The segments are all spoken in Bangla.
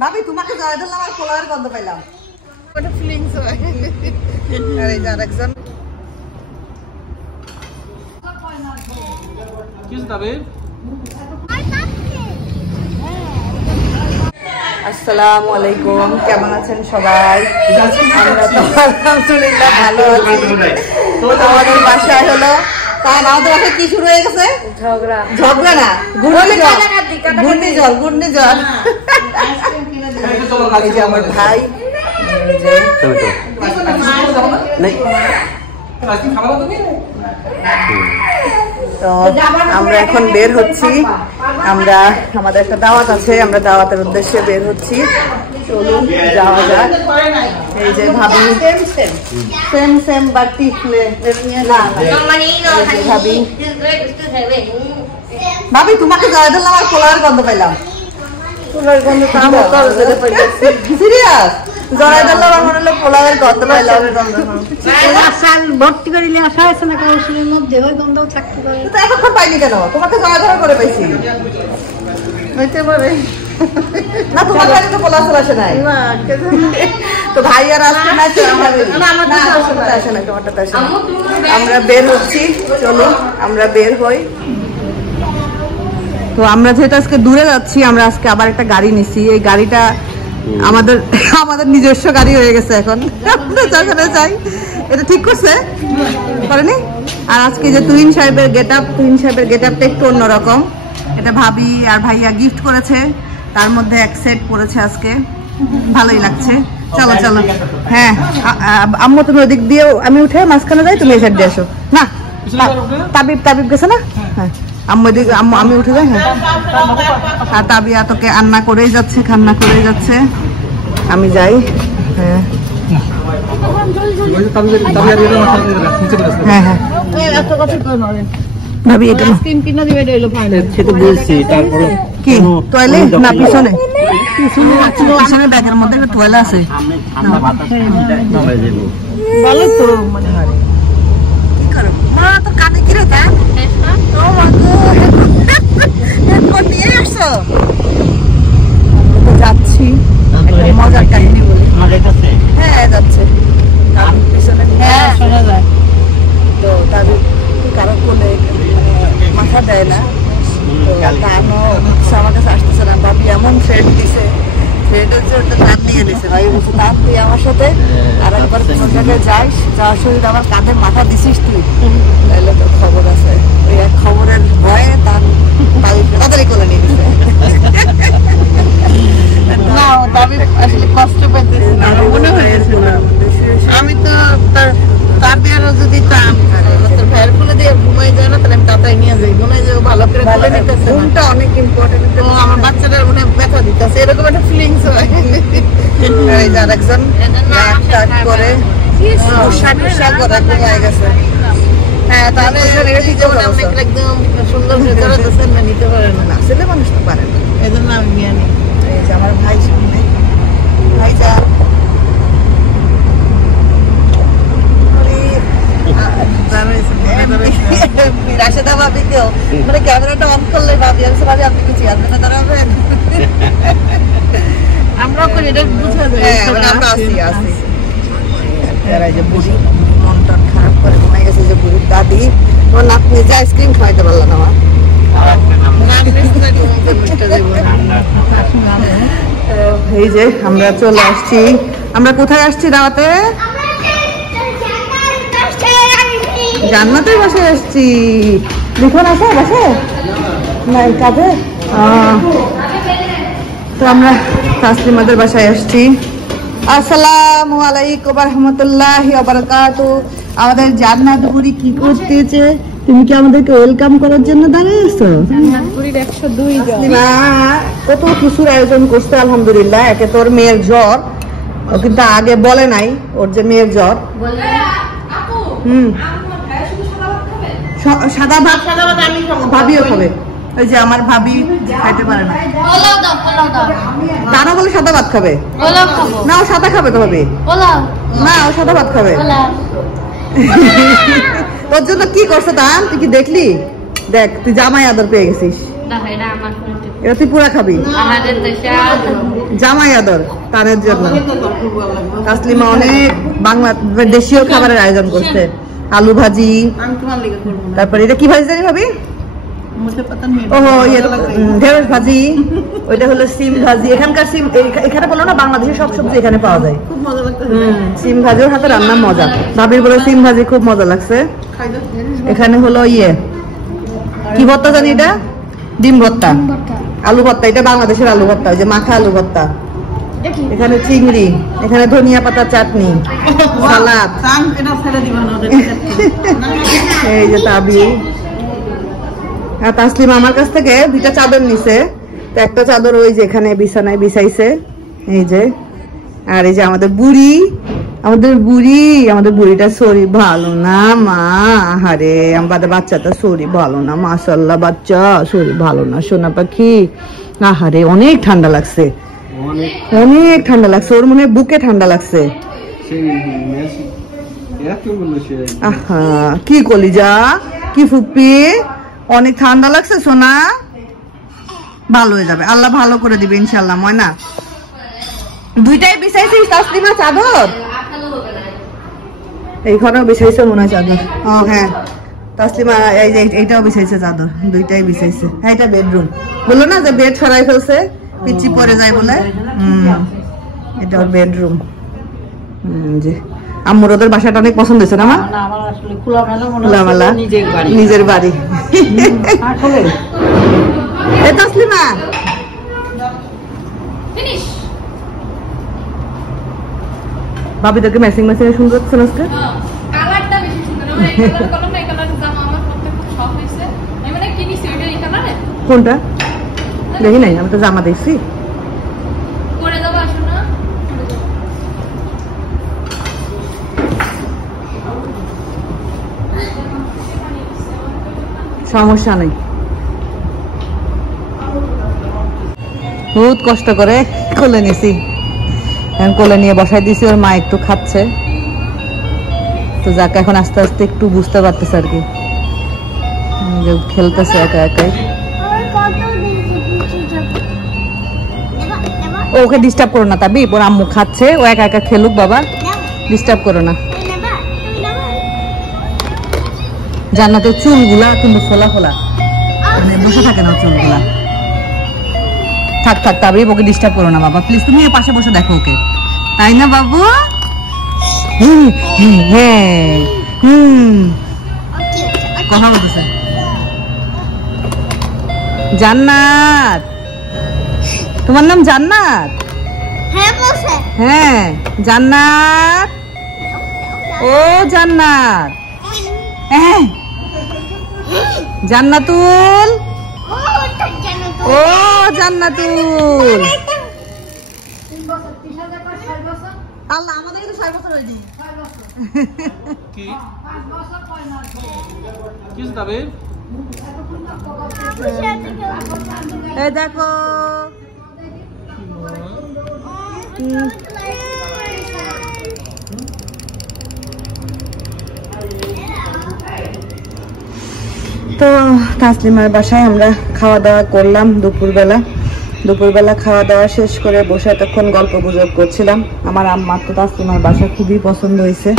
ভাবি তোমাকে জয় দিলাম আর পোলাওয়ের গন্ধ পাইলাম। একটা ফিলিংস হয়। আর এই যে আরেকজন আসসালামু আলাইকুম, কেমন আছেন সবাই? আমরা তো আলহামদুলিল্লাহ ভালো আছি। আমাদের বাসায় হলো কি শুরু হয়ে গেছে? ঝগড়া না, ঘূর্ণিঝড়। এই যে আমার ভাই, তো আমরা এখন বের হচ্ছি। আমরা আমাদের একটা দাওয়াত আছে, আমরা দাওয়াতের উদ্দেশ্যে বের হচ্ছি। চলুন যাওয়া যাক। এই যে ভাবি সেম বাড়তি ভাবি তোমাকে জয় দিলাম আর পোলাওয়ের গন্ধ পাইলাম। পোলাওয়ের গন্ধ সিরিয়াস জয় দিলাম আর মনে হলো পোলাওয়ের গন্ধ পাইলাম। ভর্তি করে নিয়ে আসা হয়েছে না কৌশলের মধ্যে, ওই গন্ধও থাকতে পারে। এতক্ষণ পাইনি কেন? তোমাকে জয় ধরা করে পাইছি। হইতে পারে না, তোমার বাড়ি তো পোলাও চলে আসে নাই তো ভাই আর আসছে না, আসে না, তোমারটা আসে না। আমরা বের হচ্ছি, চলো আমরা বের হই। তো আমরা যেহেতু আজকে দূরে যাচ্ছি, আমরা আজকে আবার একটা গাড়ি নিছি। এই গাড়িটা আমাদের নিজস্ব গাড়ি হয়ে গেছে এখন। যেখানে যাই এটা ঠিক করছে করেনি। আর আজকে যে তুহিন সাহেবের গেট আপটা একটু অন্যরকম। এটা ভাবি আর ভাইয়া গিফট করেছে, তার মধ্যে এক সেট পড়েছে আজকে, ভালোই লাগছে। চলো চলো, হ্যাঁ আম্মু তুমি ওদিক দিয়েও, আমি উঠে মাঝখানে যাই, তুমি এই সাইড দিয়ে আসো। না তাবিব গেছে না? হ্যাঁ আমি উঠে যাই। হ্যাঁ, আর তাবিয়া তোকে কান্না করেই যাচ্ছে, আমি যাই। হ্যাঁ হ্যাঁ হ্যাঁ ভাবি এটা কি টয়লেট না পিছনে? পিছনে ব্যাগের মধ্যে একটা টয়লেট আছে, ভালো তো মনে হয়। কি করো মা, তো কানে কি রে? তা নিয়ে আসছো? যাচ্ছি মজার কাহিনী বলি। হ্যাঁ যাচ্ছে পিছনে, হ্যাঁ শোনা যায়। তো তাদের কারো কোলে মাথা দেয় না, তো আমার কাছে আসতেছে না। ভাবি এমন ফ্রেন্ড দিছে, ফ্রেন্ডের জন্য টান নিয়ে দিছে। ভাই বলছে টান তুই আমার সাথে আর একবার কোনো জায়গায় যাইস, যাওয়ার সময় আমার কাঁধে মাথা দিছিস তুই, তাহলে তোর খবর আছে। ওই এক খবরের ভয়ে তার তাড়াতাড়ি কোলে নিয়ে দিছে। না তাবি আসলে কষ্ট পেতেছে না, মনে হয়েছে না। আমি তো তাবিয়ারও যদি তোর ভাইয়ের কোলে দিয়ে ঘুমাই যায় না, তাহলে আমি তাড়াতাড়ি নিয়ে যাই। মনে হয় যে ভালো করে কোলে নিতেছে, ঘুমটা অনেক ইম্পর্টেন্ট। আমার বাচ্চাটার মনে ব্যথা দিতেছে, এরকম একটা ফিলিংস হয়। এই যে আরেকজন করে ঘুমায় গেছে। হ্যাঁ তাহলে একদম সুন্দর নিতে পারে না, ছেলে মানুষ তো পারে না, এই জন্য আমি নিয়ে নিই। আমার ভাই সামনে, ভাই যা রাশেদা ভাবি কেউ মানে ক্যামেরাটা অন করলে ভাবি আছে, ভাবি আপনি কিছু আসবে না, দাঁড়াবেন। আমরাও করি, এটা বুঝা যায়। আমরা আসি যে বুড়ি মনটা খারাপ করে ঘুমাই গেছে, যে বুড়ির দাদি তোমার নাতনি যে আইসক্রিম খাওয়াইতে পারলাম না। এই যে আমরা চলে আসছি। আমরা কোথায় আসছি দাওয়াতে? জান্নাতের বাসায় আসছি। লিখন আছে বাসায় না কাজে? তো আমরা তাসলিমাদের বাসায় আসছি। আসসালামু আলাইকুম ওয়া রাহমাতুল্লাহি ওয়া বারাকাতুহু। আমাদের জান্নাত বুড়ি কি করতেছে? তুমি কি আমাদেরকে ওয়েলকাম করার জন্য দাঁড়িয়েছো? কত কিছুর আয়োজন করছে আলহামদুলিল্লাহ। একে তোর মেয়ের জ্বর, ও কিন্তু আগে বলে নাই ওর যে মেয়ের জ্বর। সাদা ভাত ভাবিও খাবে। ওই যে আমার ভাবি খাইতে পারে না, তারা বলে সাদা ভাত খাবে না, ও সাদা খাবে তো ভাবি না, ও সাদা ভাত খাবে। তোর জন্য কি করছে তা তুই কি দেখলি? দেখ তুই জামাই আদর পেয়ে গেছিস। এটা তুই পুরা খাবি? জামাই আদর তারের জন্য তাসলিমা অনেক বাংলা দেশীয় খাবারের আয়োজন করছে। আলু ভাজি, তারপরে এটা কি ভাজি জানি ভাবি? ঢেঁড়স ভাজি, ওইটা হলো সিম ভাজি। এখানকার সিম, এখানে বলো না বাংলাদেশের সব সবজি এখানে পাওয়া যায়। সিম ভাজি ওর হাতে রান্নার মজা। ভাবির বলে সিম ভাজি খুব মজা লাগছে। এখানে হলো কি ভর্তা জানি এটা? ডিম ভর্তা, আলু ভর্তা। এটা বাংলাদেশের আলু ভর্তা, ওই যে মাখা আলু ভর্তা। এখানে চিংড়ি, এখানে ধনিয়া পাতা চাটনি, সালাদ। এই যে তাবি আর তাসলিমা আমার কাছ থেকে 2টা চাদর নিছে। তো একটা চাদর ওই যে এখানে বিছানায় বিছাইছে, এই যে। আর এই যে আমাদের বুড়িটা শরীর ভালো না মা। আহারে আমাদের বাচ্চাটা শরীর ভালো না, মাশাআল্লাহ বাচ্চা শরীর ভালো না সোনা পাখি। আহারে অনেক ঠান্ডা লাগছে, অনেক ঠান্ডা লাগছে। ওর মনে হয় বুকে ঠান্ডা লাগছে। আহা কি কলিজা, কি ফুপি, অনেক ঠান্ডা লাগছে সোনা। ভালো হয়ে যাবে, আল্লাহ ভালো করে দিবে ইনশাআল্লাহ। ময়না 2টাই বিছাইছিস তাসলিমা চাদর? এইখানেও বিছাইছে মনে হয় চাদর। ও হ্যাঁ তাসলিমা এই যে এইটাও বিছাইছে চাদর, 2টাই বিছাইছে। হ্যাঁ এটা বেডরুম, বললো না যে বেড সরাই ফেলছে, পিচ্ছি পরে যায় বলে। এটা ওর বেডরুম। জি আম্মুর ওদের বাসাটা অনেক পছন্দ হয়েছে না মা? খোলামেলা নিজের বাড়ি। তাসলিমা ভাবি তোকে ম্যাচিং ম্যাচিং সুন্দর হচ্ছে না আজকে? কোনটা দেখি নাই, আমি তো জামা দেখছি। সমস্যা নেই, বহুত কষ্ট করে কোলে নিছি। কোলে নিয়ে বসাই দিছি, ওর মা একটু খাচ্ছে। তো যাকে এখন আস্তে আস্তে একটু বুঝতে পারতেছে আর কি, খেলতেছে একা একাই। ওকে ডিস্টার্ব করো না তাবি, ওর আম্মু খাচ্ছে, ও একা একা খেলুক বাবা, ডিস্টার্ব করো না। জান্নাতের চুলগুলা কিন্তু ফোলা ফোলা, মানে বসে থাকে না চুলগুলা। থাক থাক তাবি, ওকে ডিস্টার্ব করো না বাবা প্লিজ। তুমি পাশে বসে দেখো ওকে, তাই না বাবু? কথা বলতেছে। জান্নাত, তোমার নাম জান্নাত? হ্যাঁ জান্নাত, ও জান্নাত, জান্নাতুল, ও জান্নাতুল। আল্লাহ আমাদের কিন্তু 6 বছর হয়নি। কি কি যাবে? এই দেখো তো তাসলিমার বাসায় আমরা খাওয়া দাওয়া করলাম দুপুরবেলা খাওয়া দাওয়া শেষ করে বসে এতক্ষণ গল্প গুজব করছিলাম। আমার আম্মার তো তাসলিমার বাসা খুবই পছন্দ হয়েছে,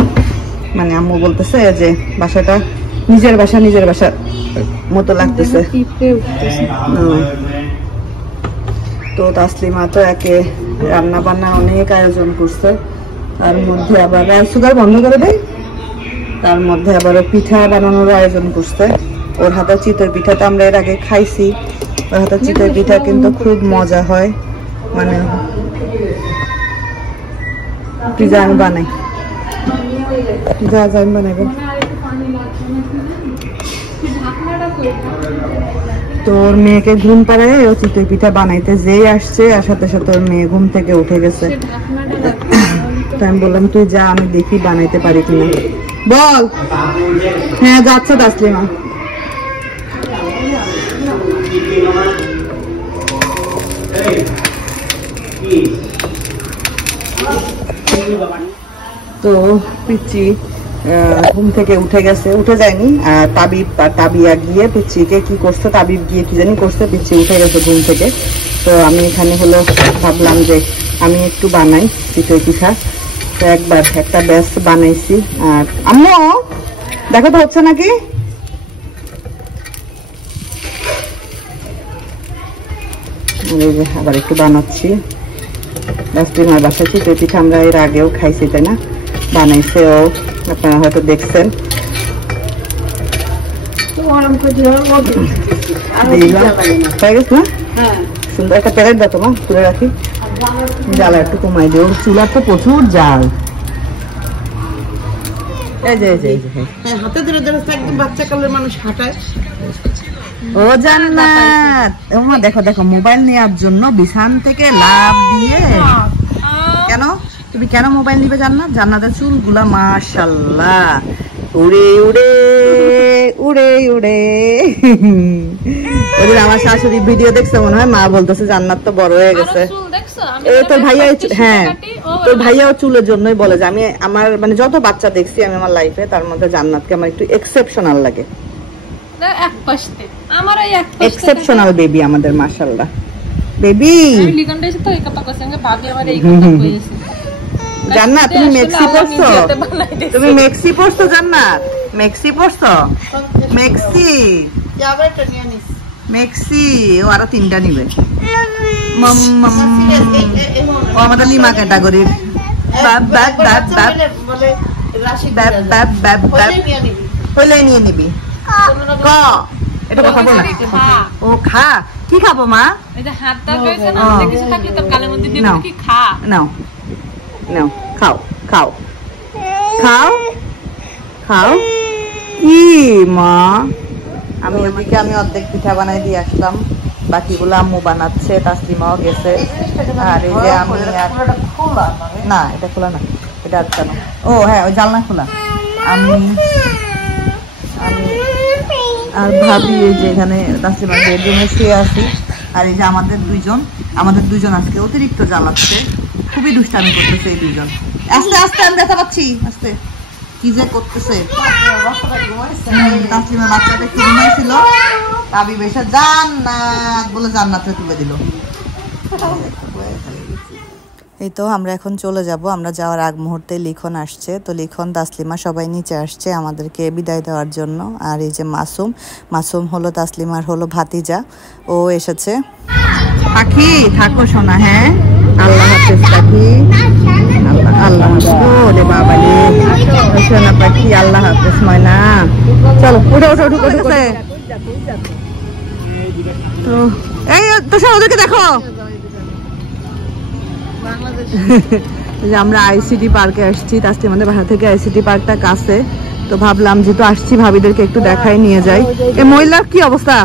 মানে আম্মু বলতেছে যে বাসাটা নিজের বাসা মতো লাগতেছে। তো তাসলিমা তো একে রান্না বান্নার অনেক আয়োজন করছে, তার মধ্যে আবার সুগার বন্ধ করে দেয়, তার মধ্যে আবার পিঠা বানানোর আয়োজন করছে। ওর হাতে চিতই পিঠাটা আমরা এর আগে খাইছি, ওর হাতে চিতই পিঠা কিন্তু খুব মজা হয়। মানে পিজা আমি বানাই, আমি বানাবো। তোর মেয়েকে ঘুম পাড়ায় ও চিতই পিঠা বানাইতে যেই আসছে, আর সাথে সাথে ওর মেয়ে ঘুম থেকে উঠে গেছে। তো আমি বললাম তুই যা, আমি দেখি বানাইতে পারি কিনা। বল। হ্যাঁ যাচ্ছে তাসলিমা। তো পিচ্ছি ঘুম থেকে উঠে গেছে, উঠে যায়নি। আর তাবিয়া গিয়ে পিচ্ছিকে কি করছে, তাবিব গিয়ে কি জানি করছে, পিচ্ছি উঠে গেছে ঘুম থেকে। তো আমি এখানে হলো ভাবলাম যে আমি একটু বানাই চিতই পিঠা। তো একটা ব্যাচ বানাইছি। আর আম্মু দেখো তো হচ্ছে নাকি। আবার একটু বানাচ্ছি। তাসলিমার বাসায় চিতই পিঠা আমরা এর আগেও খাইছি, তাই না? বানাইছে ও, আপনারা হয়তো দেখছেন। সুন্দর একটা প্যালেট দাও তোমার, তুলে রাখি। জ্বালা একটু কমাই দিও, চুলার তো প্রচুর জাল। হাতে ধরে ধরে একদম বাচ্চা কালের মানুষ হাঁটায়। ও জান্নাত, ওমা দেখো দেখো, মোবাইল নেওয়ার জন্য বিছান থেকে লাফ দিয়ে। কেন তুমি কেন মোবাইল নিবে জান্নাত? জান্নাতের চুলগুলা মাশাআল্লাহ উড়ে উড়ে উড়ে উড়ে। ওদের আমার শাশুড়ি ভিডিও দেখছে মনে হয়, মা বলতেছে জান্নাত তো বড় হয়ে গেছে। তোর ভাইয়া, হ্যাঁ তোর ভাইয়াও চুলের জন্যই বলে যে আমি আমার মানে যত বাচ্চা দেখছি আমি আমার লাইফে, তার মধ্যে জান্নাতকে আমার একটু এক্সেপশনাল লাগে। এক্সেপশনাল বেবি আমাদের, মাশাআল্লাহ বেবি। জান্নাত তুমি মেক্সি পরছো? তুমি মেক্সি পরছো জান্নাত? মেক্সি পরছো? মেক্সি মেক্সি ও আরো 3টা নিবে। ও আমাদের লিমা ক্যাটাগরির। হইলে নিয়ে নিবি। এটা কথা বল না। ও খা, কি খাবো মা? নাও নাও, খাও খাও খাও খাও। ই মা, আমি ওদিকে আমি অর্ধেক পিঠা বানাই দিয়ে আসলাম, বাকিগুলো আম্মু বানাচ্ছে, তাসলিমাও গেছে। আর এই যে আমি না, এটা খোলা না, এটা আটকানো। ও হ্যাঁ, ওই জানলা খোলা। আমি আর ভাবি এই যে এখানে তাসলিমার বেডরুমে শুয়ে আছি। আর এই যে আমাদের দুইজন আজকে অতিরিক্ত জ্বালাচ্ছে, খুবই দুষ্টামি করতেছে এই দুইজন। আস্তে আস্তে, আমি ব্যথা পাচ্ছি, আস্তে। কি যে করতেছে। তাসলিমার বাচ্চাটা একটু ঘুমাইছিল, তাবিব এসে জান্নাত বলে জান্নাতে তুলে দিল। এই তো আমরা এখন চলে যাব। আমরা যাওয়ার আগ মুহূর্তে লিখন আসছে। তো লিখন, তাসলিমা সবাই নিচে আসছে আমাদেরকে বিদায় দেওয়ার জন্য। আর এই যে মাসুম হলো তাসলিমার হলো ভাতিজা, ও এসেছে। পাখি থাকো সোনা, হ্যাঁ আল্লাহ হাফেজ পাখি, আল্লাহ হাফেজ বাবা রে সোনা পাখি, আল্লাহ হাফেজ ময়না। চলো উঠো উঠো উঠো উঠে। তো এই তো সব ওদেরকে দেখো। আমরা আইসিটি পার্কে আসছি, তাসলিমাদের বাসা থেকে আইসিটি পার্কটা কাছে। তো ভাবলাম যেহেতু আসছি ভাবিদেরকে একটু দেখাই নিয়ে যাই। এই মহিলার কি অবস্থা?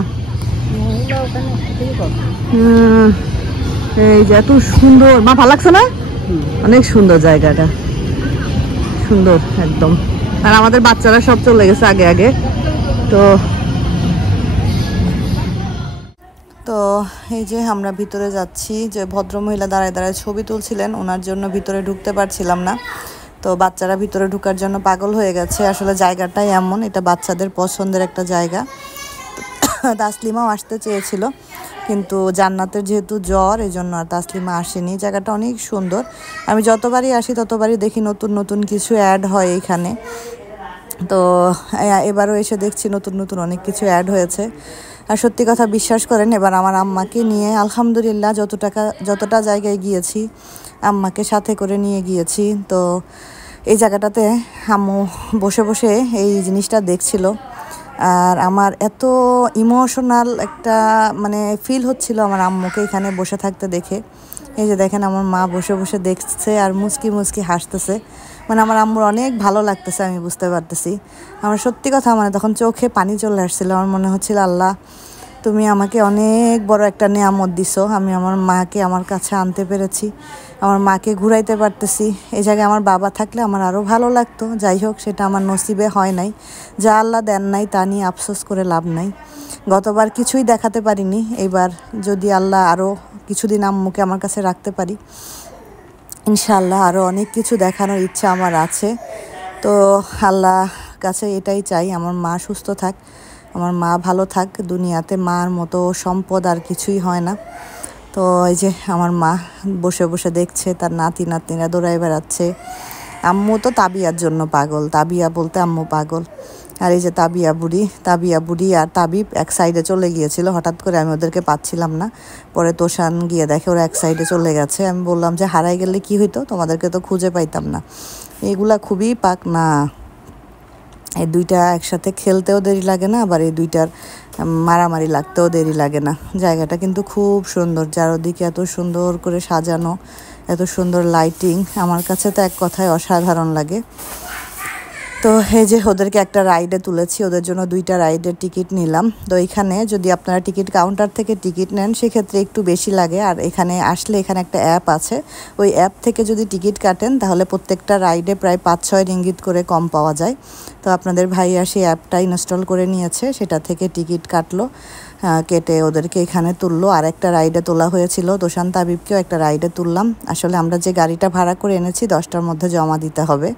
এই যে এত সুন্দর, মা ভালো লাগছে না? অনেক সুন্দর জায়গাটা, সুন্দর একদম। আর আমাদের বাচ্চারা সব চলে গেছে আগে আগে। তো এই যে আমরা ভিতরে যাচ্ছি। যে ভদ্রমহিলা দাঁড়ায় দাঁড়ায় ছবি তুলছিলেন, ওনার জন্য ভিতরে ঢুকতে পারছিলাম না। তো বাচ্চারা ভিতরে ঢুকার জন্য পাগল হয়ে গেছে। আসলে জায়গাটাই এমন, এটা বাচ্চাদের পছন্দের একটা জায়গা। তাসলিমাও আসতে চেয়েছিল, কিন্তু জান্নাতের যেহেতু জ্বর, এই জন্য আর তাসলিমা আসেনি। জায়গাটা অনেক সুন্দর, আমি যতবারই আসি ততবারই দেখি নতুন নতুন কিছু অ্যাড হয় এইখানে। তো এবারও এসে দেখছি নতুন নতুন অনেক কিছু অ্যাড হয়েছে। আর সত্যি কথা বিশ্বাস করেন, এবার আমার আম্মাকে নিয়ে আলহামদুলিল্লাহ যতটা জায়গায় গিয়েছি আম্মাকে সাথে করে নিয়ে গিয়েছি। তো এই জায়গাটাতে আম্মু বসে বসে এই জিনিসটা দেখছিল। আর আমার এত ইমোশনাল একটা মানে ফিল হচ্ছিল আমার আম্মুকে এখানে বসে থাকতে দেখে। এই যে দেখেন আমার মা বসে বসে দেখছে আর মুচকি মুচকি হাসতেছে, মানে আমার আম্মুর অনেক ভালো লাগতেছে, আমি বুঝতে পারতেছি। আমার সত্যি কথা মানে তখন চোখে পানি চলে আসছিল। আমার মনে হচ্ছিল আল্লাহ তুমি আমাকে অনেক বড় একটা নেয়ামত দিছো, আমি আমার মাকে আমার কাছে আনতে পেরেছি, আমার মাকে ঘুরাইতে পারতেছি। এই জায়গায় আমার বাবা থাকলে আমার আরও ভালো লাগতো। যাই হোক, সেটা আমার নসিবে হয় নাই। যা আল্লাহ দেন নাই তা নিয়ে আফসোস করে লাভ নাই। গতবার কিছুই দেখাতে পারিনি, এবার যদি আল্লাহ আরও কিছুদিন আম্মুকে আমার কাছে রাখতে পারি, ইনশাআল্লাহ আরও অনেক কিছু দেখানোর ইচ্ছা আমার আছে। তো আল্লাহ কাছে এটাই চাই, আমার মা সুস্থ থাক, আমার মা ভালো থাক। দুনিয়াতে মার মতো সম্পদ আর কিছুই হয় না। তো এই যে আমার মা বসে বসে দেখছে তার নাতি নাতনিরা দৌড়াই বেড়াচ্ছে। আম্মু তো তাবিয়ার জন্য পাগল, তাবিয়া বলতে আম্মু পাগল। আর এই যে তাবিয়া বুড়ি আর তাবিব এক সাইডে চলে গিয়েছিল, হঠাৎ করে আমি ওদেরকে পাচ্ছিলাম না। পরে তোষান গিয়ে দেখে ওরা এক সাইডে চলে গেছে। আমি বললাম যে হারাই গেলে কি হইতো, তোমাদেরকে তো খুঁজে পাইতাম না। এগুলা খুবই পাক না, এই দুইটা একসাথে খেলতেও দেরি লাগে না, আবার এই দুইটার মারামারি লাগতেও দেরি লাগে না। জায়গাটা কিন্তু খুব সুন্দর, চারদিকে এত সুন্দর করে সাজানো, এত সুন্দর লাইটিং, আমার কাছে তো এক কথায় অসাধারণ লাগে। তো এই যে ওদেরকে একটা রাইডে তুলেছি, ওদের জন্য 2টা রাইডের টিকিট নিলাম। তো এখানে যদি আপনারা টিকিট কাউন্টার থেকে টিকিট নেন সেক্ষেত্রে একটু বেশি লাগে, আর এখানে আসলে এখানে একটা অ্যাপ আছে, ওই অ্যাপ থেকে যদি টিকিট কাটেন তাহলে প্রত্যেকটা রাইডে প্রায় 5-6 রিঙ্গিত করে কম পাওয়া যায়। তো আপনাদের ভাইয়া সেই অ্যাপটা ইনস্টল করে নিয়েছে, সেটা থেকে টিকিট কাটলো, কেটে ওদেরকে এখানে তুললো। আর একটা রাইডে তোলা হয়েছিল, তোষান তাবিবকেও একটা রাইডে তুললাম। আসলে আমরা যে গাড়িটা ভাড়া করে এনেছি 10টার মধ্যে জমা দিতে হবে।